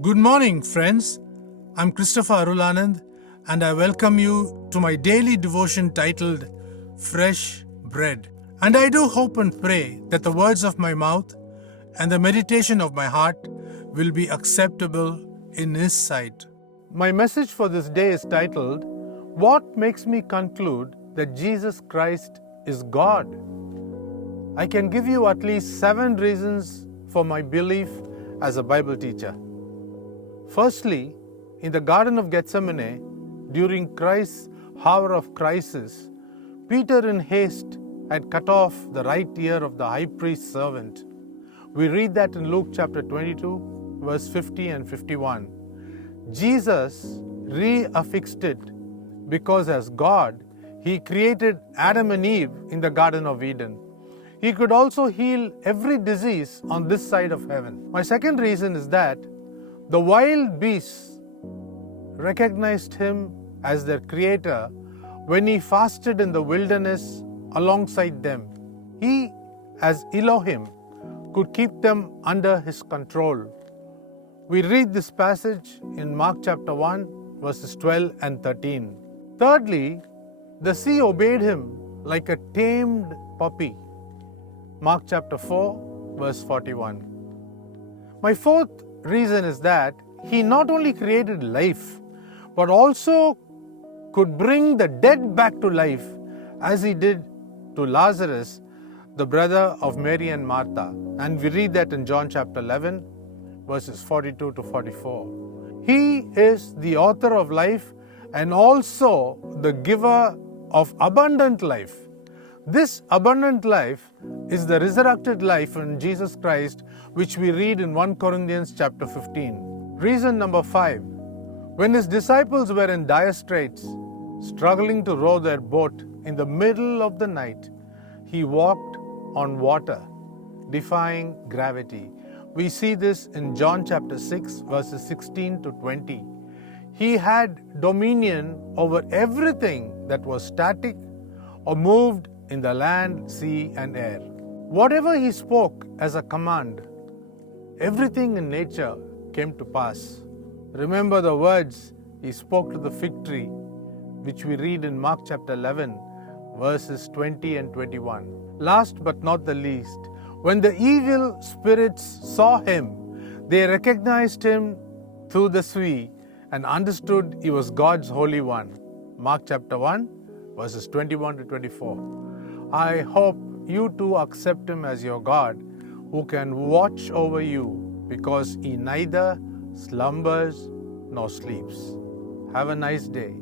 Good morning, friends. I'm Christopher Arulanand, and I welcome you to my daily devotion titled Fresh Bread. And I do hope and pray that the words of my mouth and the meditation of my heart will be acceptable in His sight. My message for this day is titled, What Makes Me Conclude that Jesus Christ is God? I can give you at least 7 reasons for my belief as a Bible teacher. Firstly, in the Garden of Gethsemane, during Christ's hour of crisis, Peter in haste had cut off the right ear of the high priest's servant. We read that in Luke chapter 22, verse 50 and 51. Jesus reaffixed it because as God, He created Adam and Eve in the Garden of Eden. He could also heal every disease on this side of heaven. My second reason is that the wild beasts recognized Him as their creator when He fasted in the wilderness alongside them. He, as Elohim, could keep them under His control. We read this passage in Mark chapter 1, verses 12 and 13. Thirdly, the sea obeyed Him like a tamed puppy. Mark chapter 4, verse 41. My fourth reason is that He not only created life, but also could bring the dead back to life, as He did to Lazarus, the brother of Mary and Martha. And we read that in John chapter 11, verses 42 to 44. He is the author of life and also the giver of abundant life. This abundant life is the resurrected life in Jesus Christ, which we read in 1 Corinthians chapter 15. Reason number 5. When His disciples were in dire straits, struggling to row their boat in the middle of the night, He walked on water, defying gravity. We see this in John chapter 6, verses 16 to 20. He had dominion over everything that was static or moved in the land, sea, and air. Whatever He spoke as a command, everything in nature came to pass. Remember the words He spoke to the fig tree, which we read in Mark chapter 11, verses 20 and 21. Last but not the least, when the evil spirits saw Him, they recognized Him through the sea and understood He was God's Holy One. Mark chapter 1, verses 21 to 24. I hope you too accept Him as your God, who can watch over you because He neither slumbers nor sleeps. Have a nice day.